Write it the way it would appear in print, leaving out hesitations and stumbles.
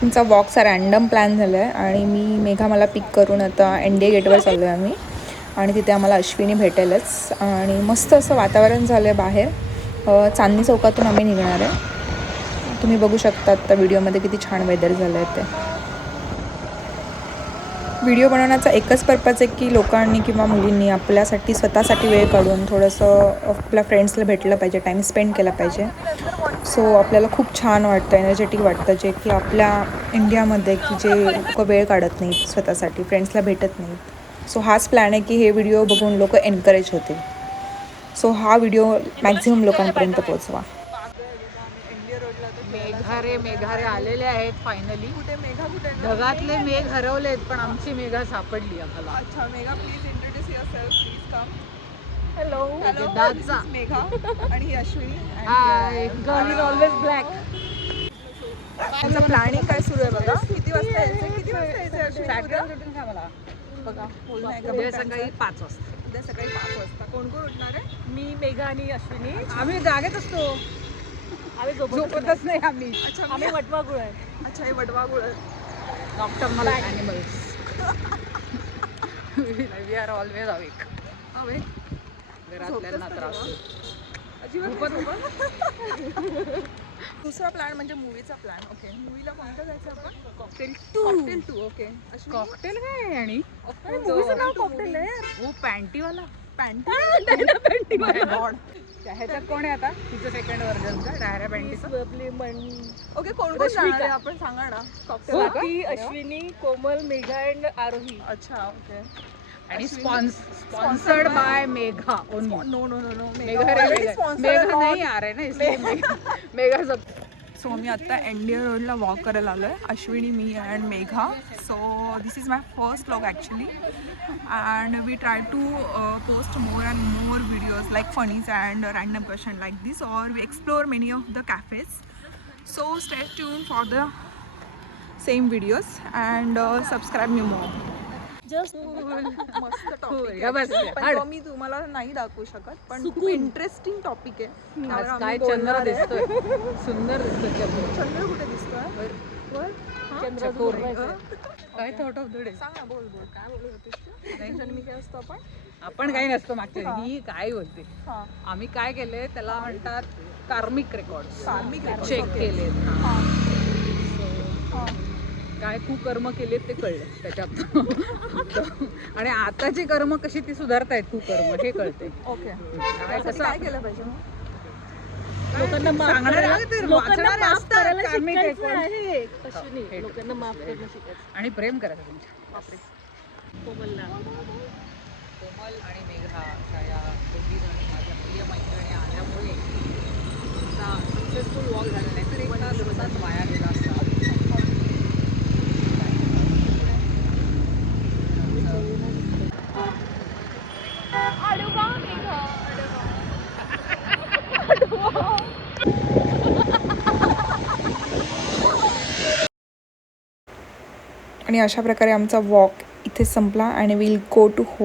तुमचा वॉकचा random plan झाला आहे आणि मी मेघा मला पिक करून आता NDA गेटवर चाललो आहे आम्ही आणि तिथे आम्हाला अश्विनी भेटेलच. आणि मस्त असं वातावरण झालं आहे बाहेर. चांदणी चौकातून आम्ही निघणार आहे. तुम्ही बघू शकता आता व्हिडिओमध्ये किती छान वेदर झालं आहे ते. व्हिडिओ बनवण्याचा एकच पर्पज आहे की लोकांनी किंवा मुलींनी आपल्यासाठी स्वतःसाठी वेळ काढून थोडंसं आपल्या फ्रेंड्सला भेटलं पाहिजे, टाईम स्पेंड केला पाहिजे. सो आपल्याला खूप छान वाटतं, एनर्जेटिक वाटतं, जे की आपल्या इंडियामध्ये की जे लोक वेळ काढत नाहीत स्वतःसाठी, फ्रेंड्सला भेटत नाहीत. सो हाच प्लॅन आहे की हे व्हिडिओ बघून लोक एनकरेज होतील. सो हा व्हिडिओ मॅक्झिमम लोकांपर्यंत पोहोचवा. मेघारे आलेले आहेत फायनली. कुठे मेघा? कुठे? ढगातले मेघ हरवलेत पण आमची मेघा सापडली आम्हाला. अच्छा Megha, please introduce yourself, please come. Hello, this is Megha आणि ही Ashwini. Hi, girl is always black. Planning काय सुरू आहे बघा. किती वाजता यायचं? किती वाजता यायचं अश्विनी? उठून खा मला बघा. उद्या सकाळी 5 वाजता. उद्या सकाळी 5 वाजता. कोण कोण उठणार आहे? मी, मेघा आणि अश्विनी. आम्ही जागेत असतो. आम्ही झोपतच नाही आम्ही. आम्ही वटवाघूळ आहे. अच्छा, हे वटवाघूळ आहे. Nocturnal animals. We are always awake. घरातल्यांना त्रास दुसरा प्लॅन म्हणजे मूवीचा प्लॅन. ओके, मूवीला कोणतं जायचं आपण? कॉकटेल 2. ओके, कॉकटेल काय? आणि मूवीचं नाव कॉकटेल आहे. ओ पॅन्टीवाला. Panty god. ह्याच्यात कोण आहे आता? तिचं सेकंड व्हर्जन का डायऱ्या पॅन्टीचं? ओके, कोण कोण जाणार आहे आपण सांगा ना. Cocktail Ashwini, Komal, Megha and Aarohi. अच्छा, ओके. आणि sponsored by Megha only. No no no no, Megha नाही आ रहा है ना, इसलिए मेघा सब. सो मी आता NDA रोडला वॉक करायला आलो आहे, अश्विनी, मी and Megha. So this is my first vlog actually and we try to post more and more videos like funnies and random question like this और we explore many of the cafes. So stay tune for the same videos and subscribe me more. Just मस्त topic आहे, पण तो मी तुम्हाला नाही दाखवू शकत, पण खूप इंटरेस्टिंग टॉपिक आहे. काय चंद्र दिसतोय, सुंदर दिसतोय चंद्र. चंद्र कुठे दिसतोय? वर चंद्र. काय थॉट ऑफ द डे? सांग ना, बोल बोल. काय बोलत होतीस? नाही मी काय असतो आपण काही नसतो. मागच्या ही काय बोलते, आम्ही काय केले त्याला म्हणतात कार्मिक रेकॉर्ड्स. चेक केले काय कुकर्म केलेत ते कळलं त्याच्यात. आणि आताची कर्म कशी ती सुधारतायत कुकर्म हे कळते. ओके, काय केलं पाहिजे? लोकांना माफ करायला आणि प्रेम करायचं तुमच्या. कोमल आणि मेघा या दोघी जणी माझ्या प्रिय मैत्रिणी आल्यामुळे सक्सेसफुल वॉक झाला नाही तर एक तास वाया गेला असता. आणि अशा प्रकारे आमचा वॉक इथे संपला आणि विल गो टू होम.